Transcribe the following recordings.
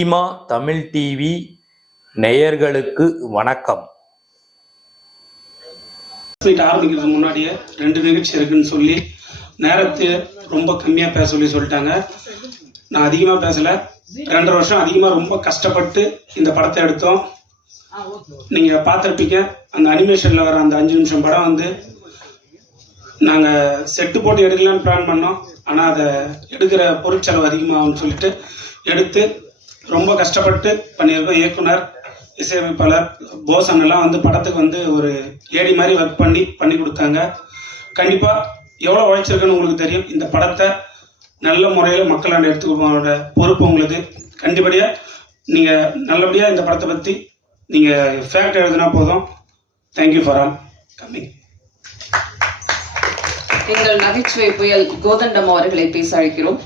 Cinema Tamil TV நேயர்களுக்கு வணக்கம். ஆரம்பிக்கிறதுக்கு முன்னாடியே 2 நிகழ்ச்சி இருக்குன்னு சொல்லி நேரத்தை ரொம்ப கம்மியாக பேச சொல்லிட்டாங்க. நான் அதிகமாக பேசலை. 2.5 வருஷம் அதிகமாக ரொம்ப கஷ்டப்பட்டு இந்த படத்தை எடுத்தோம். நீங்கள் பார்த்துருப்பீங்க, அந்த அனிமேஷனில் வர அந்த 5 நிமிஷம் படம் வந்து நாங்கள் செட்டு போட்டு எடுக்கலான்னு பிளான் பண்ணோம். ஆனால் அதை எடுக்கிற பொருட்செலவு அதிகமாகும்னு சொல்லிட்டு எடுத்து ரொம்ப கஷ்டப்பட்டு பண்ணியிருக்கோம். இயக்குனர், இசையமைப்பாளர் போஸ் அண்ணெல்லாம் வந்து படத்துக்கு வந்து ஒரு ஏடி மாதிரி ஒர்க் பண்ணி கொடுத்தாங்க. கண்டிப்பாக எவ்வளோ உழைச்சிருக்குன்னு உங்களுக்கு தெரியும். இந்த படத்தை நல்ல முறையில் மக்களாண்ட எடுத்துக்கோட பொறுப்பு உங்களுக்கு. கண்டிப்படியாக நீங்கள் நல்லபடியாக இந்த படத்தை பற்றி நீங்கள் ஃபேக்ட் எழுதுனா போதும். Thank you for all coming. எங்கள் நகைச்சுவை புயல் கோதண்டம் அவர்களை பேச அழைக்கிறோம்.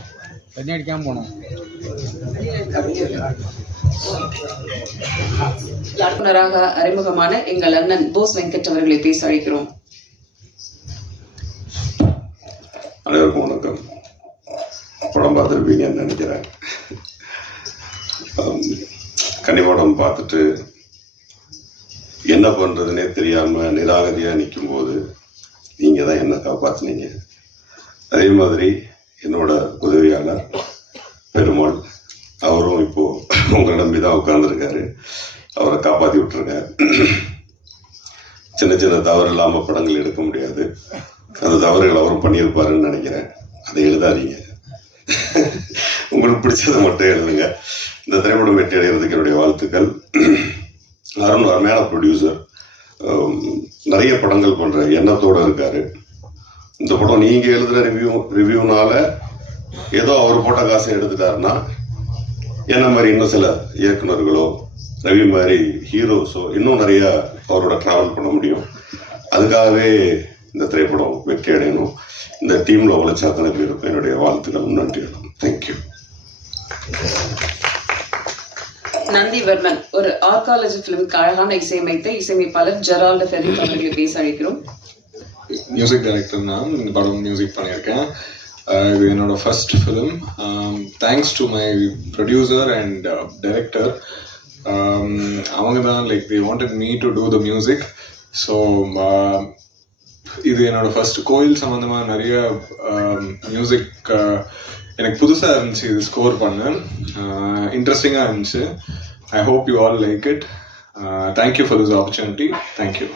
இயக்குனராக அறிமுகமான எங்கள் அண்ணன் போஸ் வெங்கட் அவர்களை பேச அழைக்கிறோம். அனைவருக்கும் வணக்கம். படம் பார்த்துருப்பீங்கன்னு நினைக்கிறேன். கன்னிப்படம் பார்த்துட்டு என்ன பண்றதுன்னே தெரியாம நிராகரியா நிற்கும் போது நீங்க தான் என்ன காப்பாத்தினீங்க. அதே மாதிரி என்னோட உதவியாளர் பெருமாள், அவரும் இப்போ உங்களை நம்பி தான் உட்கார்ந்துருக்காரு. அவரை காப்பாற்றி விட்டுருங்க. சின்ன சின்ன தவறு இல்லாமல் படங்கள் எடுக்க முடியாது. அந்த தவறுகள் அவரும் பண்ணியிருப்பாருன்னு நினைக்கிறேன். அதை எழுதாதீங்க, உங்களுக்கு பிடிச்சதை மட்டும் எழுதுங்க. இந்த திரைப்படம் வெற்றி அடைகிறதுக்கு என்னுடைய வாழ்த்துக்கள். அருண் அருமையான ப்ரொடியூசர், நிறைய படங்கள் பண்ற எண்ணத்தோடு இருக்காரு. இந்த படம் நீங்க எழுதுற ரிவ்யூனால ஏதோ அவர் போட்ட காசை எடுத்துட்டாருன்னா என்ன மாதிரி இன்னும் சில இயக்குநர்களோ ரவி மாதிரி ஹீரோஸோ இன்னும் நிறைய அவரோட டிராவல் பண்ண முடியும். அதுக்காகவே இந்த திரைப்படம் வெற்றி அடையணும். இந்த டீம்ல உழைச்ச அத்தனை பேருக்கும் என்னுடைய வாழ்த்துக்களும் நன்றிகளும். தேங்க்யூ. நந்திவர்மன் ஒரு ஆர்காலஜி பிலிமுக்கு அழகான இசையமைத்த இசையமைப்பாளர் ஜெரால்ட் ஃபெரித் அவர்களை பேச அழைக்கிறோம். மியூசிக் டைரக்டர் நான் இந்த படம் மியூசிக் பண்ணியிருக்கேன். இது என்னோட first film. Thanks to my producer and director. அவங்க தான் like they wanted me to do the music. So இது என்னோட ஃபர்ஸ்ட் கோயில் சம்மந்தமாக நிறைய மியூசிக் எனக்கு புதுசாக இருந்துச்சு. இது ஸ்கோர் பண்ண இன்ட்ரெஸ்டிங்காக இருந்துச்சு. I hope you all like it. Thank you for this opportunity. Thank you.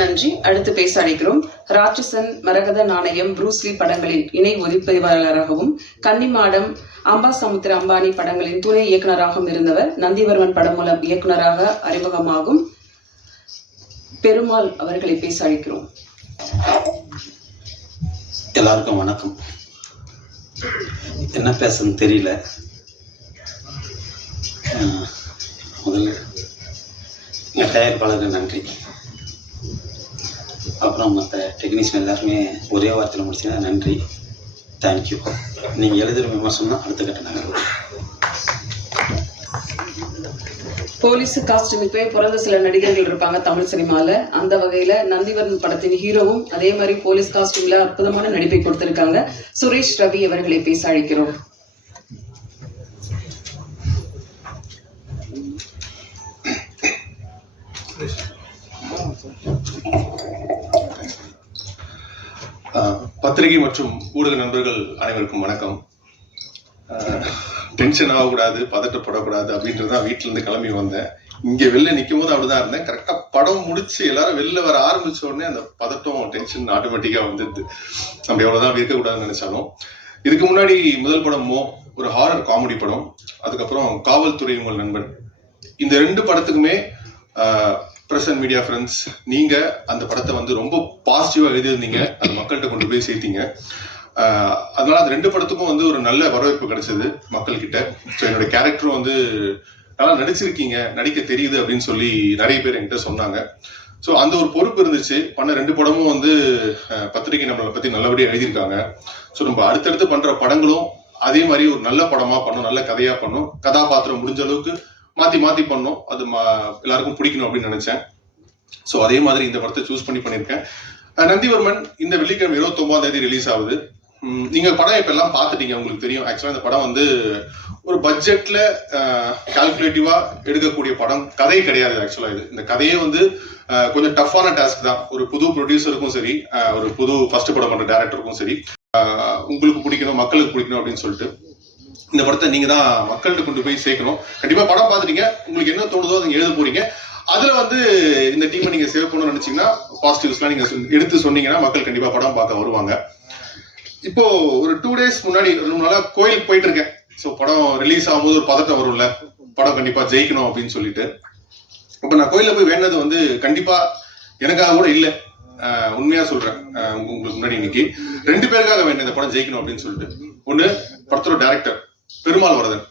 நன்றி. அடுத்து பேச அழைக்கிறோம் ராட்சசன், மரகத நாணயம், ப்ரூஸ்லி படங்களின் இணை ஒளிப்பதிவாளராகவும் கன்னிமாடம், அம்பாசமுத்திர அம்பானி படங்களின் துணை இயக்குநராகவும் இருந்தவர். நந்திவர்மன் படம் மூலம் இயக்குநராக அறிமுகமாகும் பெருமாள் அவர்களை பேச அழைக்கிறோம். எல்லாருக்கும் வணக்கம். என்ன பேசுன்னு தெரியல. முதல்ல எங்கள் தயாரிப்பாளருக்கு நன்றி. அப்புறம் மற்ற டெக்னீஷியன் எல்லாருமே ஒரே வார்த்தையில் முடிச்சுன்னா நன்றி, தேங்க்யூ. நீங்கள் எழுதுகிற விமர்சனம் தான் அடுத்த கட்ட நகர்வு. போலீஸ் காஸ்டியூமுக்கு பிறந்த சில நடிகர்கள் இருப்பாங்க தமிழ் சினிமால. அந்த வகையில நந்திவர்மன் படத்தின் ஹீரோவும் அதே மாதிரி போலீஸ் காஸ்டியூம்ல அற்புதமான நடிப்பை கொடுத்திருக்காங்க. சுரேஷ் ரவி அவர்களை பேச அழைக்கிறோம். பத்திரிகை மற்றும் ஊடக நண்பர்கள் அனைவருக்கும் வணக்கம். டென்ஷன் ஆகக்கூடாது, பதட்டப்படக்கூடாது அப்படின்றது தான் வீட்டுல இருந்து கிளம்பி வந்தேன். இங்க வெளில நிற்கும் போது அப்படிதான் இருந்தேன். கரெக்டா படம் முடிச்சு எல்லாரும் வெளில வர ஆரம்பிச்ச உடனே அந்த பதட்டம், டென்ஷன் ஆட்டோமேட்டிக்கா வந்துடுது. நம்ம எவ்வளவுதான் இருக்கக்கூடாதுன்னு நினைச்சாலும். இதுக்கு முன்னாடி முதல் படம் ஒரு ஹாரர் காமெடி படம், அதுக்கப்புறம் காவல்துறை உங்கள் நண்பன். இந்த 2 படத்துக்குமே பிரஸ் அண்ட் மீடியா ஃப்ரெண்ட்ஸ், நீங்க அந்த படத்தை வந்து ரொம்ப பாசிட்டிவா எழுதியிருந்தீங்க, அது மக்கள்கிட்ட கொண்டு போய் சேர்த்தீங்க. அதனால அந்த 2 படத்துக்கும் வந்து ஒரு நல்ல வரவேற்பு கிடைச்சது மக்கள் கிட்ட. ஸோ என்னோட கேரக்டரும் வந்து நல்லா நடிச்சிருக்கீங்க, நடிக்க தெரியுது அப்படின்னு சொல்லி நிறைய பேர் என்கிட்ட சொன்னாங்க. ஸோ அந்த ஒரு பொறுப்பு இருந்துச்சு. பண்ண 2 படமும் வந்து பத்திரிகை நம்மளை பத்தி நல்லபடியா எழுதியிருக்காங்க. ஸோ நம்ம அடுத்தடுத்து பண்ற படங்களும் அதே மாதிரி ஒரு நல்ல படமா பண்ணும், நல்ல கதையா பண்ணும், கதாபாத்திரம் முடிஞ்ச அளவுக்கு மாத்தி பண்ணோம், அது எல்லாருக்கும் பிடிக்கணும் அப்படின்னு நினைச்சேன். ஸோ அதே மாதிரி இந்த படத்தை சூஸ் பண்ணியிருக்கேன். நந்திவர்மன் இந்த வெள்ளிக்கிழமை 29ஆம் தேதி ரிலீஸ் ஆகுது. நீங்கள் படம் இப்போ எல்லாம் பார்த்துட்டீங்க, உங்களுக்கு தெரியும். ஆக்சுவலாக இந்த படம் வந்து ஒரு பட்ஜெட்டில் கால்குலேட்டிவாக எடுக்கக்கூடிய படம், கதை கிடையாது. ஆக்சுவலாக இந்த கதையே வந்து கொஞ்சம் டஃப்பான டாஸ்க் தான். ஒரு புது ப்ரொடியூசருக்கும் சரி, ஒரு புது ஃபர்ஸ்ட் படம் பண்ணுற டேரக்டருக்கும் சரி, உங்களுக்கு பிடிக்கணும், மக்களுக்கு பிடிக்கணும் அப்படின்னு சொல்லிட்டு இந்த படத்தை நீங்க தான் மக்கள்கிட்ட கொண்டு போய் சேர்க்கணும். கண்டிப்பா படம் பார்த்துட்டீங்க, உங்களுக்கு என்ன தோணுதோ அதை எழுத போறீங்க. அதுல வந்து இந்த டீமை நீங்க சேவ் பண்ணணும்னு நினைச்சீங்கன்னா, பாசிட்டிவ்ஸ்லாம் நீங்க எடுத்து சொன்னீங்கன்னா மக்கள் கண்டிப்பா படம் பார்க்க வருவாங்க. இப்போ ஒரு 2 days முன்னாடி 2 நாளா கோயிலுக்கு போயிட்டு இருக்கேன். ஸோ படம் ரிலீஸ் ஆகும்போது ஒரு பதட்டம் வரும்ல, படம் கண்டிப்பா ஜெயிக்கணும் அப்படின்னு சொல்லிட்டு. இப்போ நான் கோயில போய் வேண்டது வந்து கண்டிப்பா எனக்காக கூட இல்லை, உண்மையா சொல்றேன். உங்களுக்கு முன்னாடி இன்னைக்கு 2 பேருக்காக வேண்டேன் இந்த படம் ஜெயிக்கணும் அப்படின்னு சொல்லிட்டு. ஒண்ணு, படத்தோட டைரக்டர் பெருமாள் வரதன்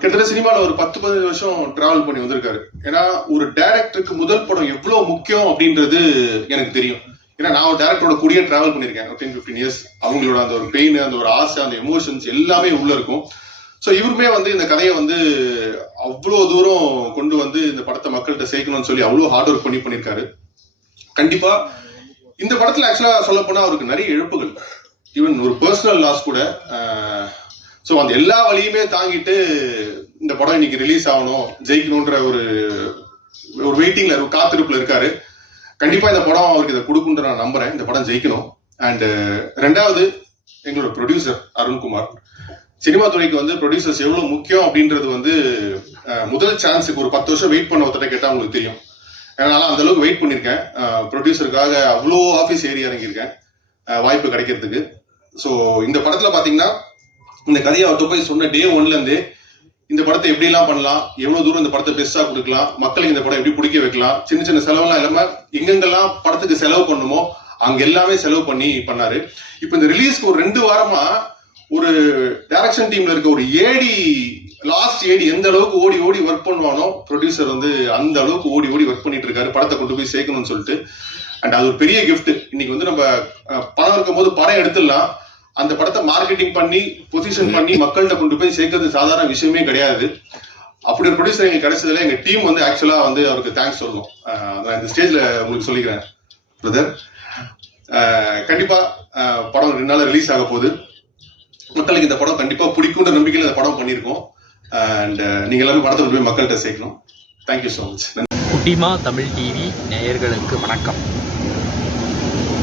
கிட்டத்தட்ட சினிமாவில் ஒரு 10-15 வருஷம் டிராவல் பண்ணி வந்திருக்காரு. ஏன்னா ஒரு டைரக்டருக்கு முதல் படம் எவ்வளவு முக்கியம் அப்படின்றது எனக்கு தெரியும். ஏன்னா நான் ஒரு டைரக்டரோட கூடிய டிராவல் பண்ணியிருக்கேன் 10-15 years. அவங்களோட அந்த ஒரு பெயின், அந்த ஒரு ஆசை, அந்த எமோஷன்ஸ் எல்லாமே உள்ள இருக்கும். ஸோ இவருமே வந்து இந்த கதையை வந்து அவ்வளோ தூரம் கொண்டு வந்து இந்த படத்தை மக்கள்கிட்ட சேர்க்கணும்னு சொல்லி அவ்வளோ ஹார்ட் ஒர்க் பண்ணியிருக்காரு. கண்டிப்பா இந்த படத்துல ஆக்சுவலா சொல்ல போனா அவருக்கு நிறைய இழப்புகள், ஈவன் ஒரு பர்சனல் லாஸ் கூட. ஸோ அந்த எல்லா வழியுமே தாங்கிட்டு இந்த படம் இன்னைக்கு ரிலீஸ் ஆகணும், ஜெயிக்கணுன்ற ஒரு வெயிட்டிங்ல, ஒரு காத்திருப்புல இருக்காரு. கண்டிப்பா இந்த படம் அவருக்கு இதை கொடுக்குன்ற நான் நம்புறேன். இந்த படம் ஜெயிக்கணும். அண்ட் 2வது, எங்களோட ப்ரொடியூசர் அருண்குமார். சினிமா துறைக்கு வந்து ப்ரொடியூசர்ஸ் எவ்வளவு முக்கியம் அப்படின்றது வந்து முதல் சான்ஸுக்கு ஒரு 10 வருஷம் வெயிட் பண்ண ஒருத்தரை கேட்டா உங்களுக்கு தெரியும். என்னால அந்த அளவுக்கு வெயிட் பண்ணியிருக்கேன். ப்ரொடியூசருக்காக அவ்வளோ ஆஃபீஸ் ஏறி இறங்கியிருக்கேன் வாய்ப்பு கிடைக்கிறதுக்கு. ஸோ இந்த படத்துல பாத்தீங்கன்னா இந்த கதையை அவர்கிட்ட போய் சொன்ன டே 1ல இருந்தே இந்த படத்தை எப்படி எல்லாம் பண்ணலாம், எவ்வளவு தூரம் இந்த படத்தை பெஸ்டா கொடுக்கலாம், மக்களுக்கு இந்த படம் எப்படி பிடிக்க வைக்கலாம், சின்ன சின்ன செலவெல்லாம் இல்லாம எங்கெங்கெல்லாம் படத்துக்கு செலவு பண்ணுமோ அங்க எல்லாமே செலவு பண்ணி பண்ணாரு. இப்ப இந்த ரிலீஸ்க்கு ஒரு 2 வாரமா ஒரு டைரக்ஷன் டீம்ல இருக்க ஒரு லாஸ்ட் ஏடி எந்த அளவுக்கு ஓடி ஓடி ஒர்க் பண்ணுவானோ, ப்ரொடியூசர் வந்து அந்த அளவுக்கு ஓடி ஓடி ஒர்க் பண்ணிட்டு இருக்காரு படத்தை கொண்டு போய் சேர்க்கணும்னு சொல்லிட்டு. அண்ட் அது ஒரு பெரிய கிஃப்ட். இன்னைக்கு வந்து நம்ம பணம் இருக்கும் போது படம் எடுத்துடலாம், அந்த படத்தை மார்க்கெட்டிங் பண்ணி பொசிஷன் பண்ணி மக்கள்கிட்ட கொண்டு போய் சேர்க்கறது சாதாரண விஷயமே கிடையாது. அப்படி ஒரு ப்ரொடியூசர் எங்களுக்கு கிடைச்சதுல எங்க டீம் வந்து ஆக்சுவலா வந்து அவருக்கு தேங்க்ஸ் சொல்லணும். நான் இந்த ஸ்டேஜ்ல உங்களுக்கு சொல்லிக்கிறேன் பிரதர். கண்டிப்பா படம் 2 நாள் ரிலீஸ் ஆக போகுது. மக்களுக்கு இந்த படம் கண்டிப்பா பிடிக்கும்ன்ற நம்பிக்கையில இந்த படம் பண்ணியிருக்கோம். அண்ட் நீங்க எல்லாமே படத்தை கொண்டு போய் மக்கள்கிட்ட சேர்க்கணும். Thank you so much. குட்டிமா தமிழ் டிவி நேயர்களுக்கு வணக்கம்.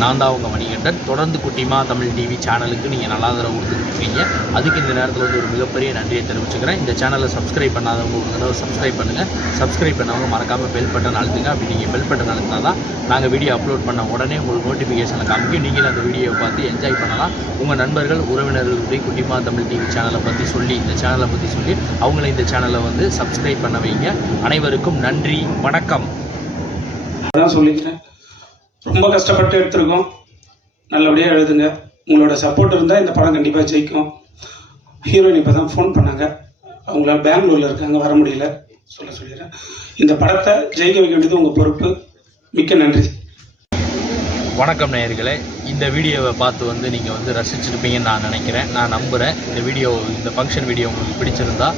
நான் தான் உங்கள் மணிகண்டன். தொடர்ந்து குட்டிமா தமிழ் டிவி சேனலுக்கு நீங்கள் நல்லா ஆதரவு கொடுத்துருக்கீங்க. அதுக்கு இந்த நேரத்தில் வந்து ஒரு மிகப்பெரிய நன்றியை தெரிவிச்சுக்கிறேன். இந்த சேனலை சப்ஸ்கிரைப் பண்ணாதவங்க ஒரு தடவை சப்ஸ்கிரைப் பண்ணுங்கள். சப்ஸ்கிரைப் பண்ணவங்க மறக்காமல் பெல் பட்டன் அழுத்துங்க. அப்படி நீங்கள் பெல் பட்டன் அழுத்தினா தான் நாங்கள் வீடியோ அப்லோட் பண்ண உடனே உங்களுக்கு நோட்டிஃபிகேஷனில் காமிக்கும். நீங்கள் அந்த வீடியோவை பார்த்து என்ஜாய் பண்ணலாம். உங்கள் நண்பர்கள் உறவினர்களுக்கு குட்டிமா தமிழ் டிவி சேனலை பற்றி சொல்லி, இந்த சேனலை பற்றி சொல்லி அவங்கள இந்த சேனலை வந்து சப்ஸ்கிரைப் பண்ண வைங்க. அனைவருக்கும் நன்றி, வணக்கம். அதான் சொல்லிக்கிறேன். ரொம்ப கஷ்டப்பட்டு எடுத்திருக்கோம். நல்லபடியாக எழுதுங்க. உங்களோட சப்போர்ட் இருந்தால் இந்த படம் கண்டிப்பாக ஜெயிக்கும். ஹீரோயின் இப்போ தான் ஃபோன் பண்ணாங்க, அவங்களால பெங்களூரில் இருக்காங்க, வர முடியல. சொல்லிடுறேன், இந்த படத்தை ஜெயிக்க வைக்க வேண்டியது உங்கள் பொறுப்பு. மிக்க நன்றி. வணக்கம் நேயர்களே. இந்த வீடியோவை பார்த்து வந்து நீங்கள் வந்து ரசிச்சிருப்பீங்கன்னு நான் நினைக்கிறேன், நான் நம்புகிறேன். இந்த ஃபங்க்ஷன் வீடியோ உங்களுக்கு பிடிச்சிருந்தா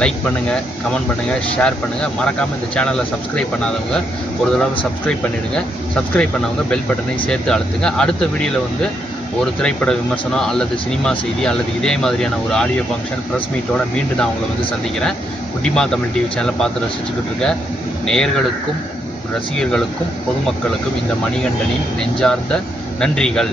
லைக் பண்ணுங்கள், கமெண்ட் பண்ணுங்கள், ஷேர் பண்ணுங்கள். மறக்காமல் இந்த சேனலை சப்ஸ்கிரைப் பண்ணாதவங்க ஒரு தடவை சப்ஸ்கிரைப் பண்ணிவிடுங்க. சப்ஸ்கிரைப் பண்ணவங்க பெல் பட்டனையும் சேர்த்து அழுத்துங்க. அடுத்த வீடியோவில் வந்து ஒரு திரைப்பட விமர்சனம் அல்லது சினிமா செய்தி அல்லது இதே மாதிரியான ஒரு ஆடியோ ஃபங்க்ஷன் ப்ரெஸ் மீட்டோட மீண்டும் நான் உங்களை வந்து சந்திக்கிறேன். குட்டிமா தமிழ் டிவி சேனலை பார்த்து ரசிச்சுக்கிட்டு இருக்க நேயர்களுக்கும் ரசிகர்களுக்கும் பொதுமக்களுக்கும் இந்த மணிகண்டனின் நெஞ்சார்ந்த நன்றிகள்.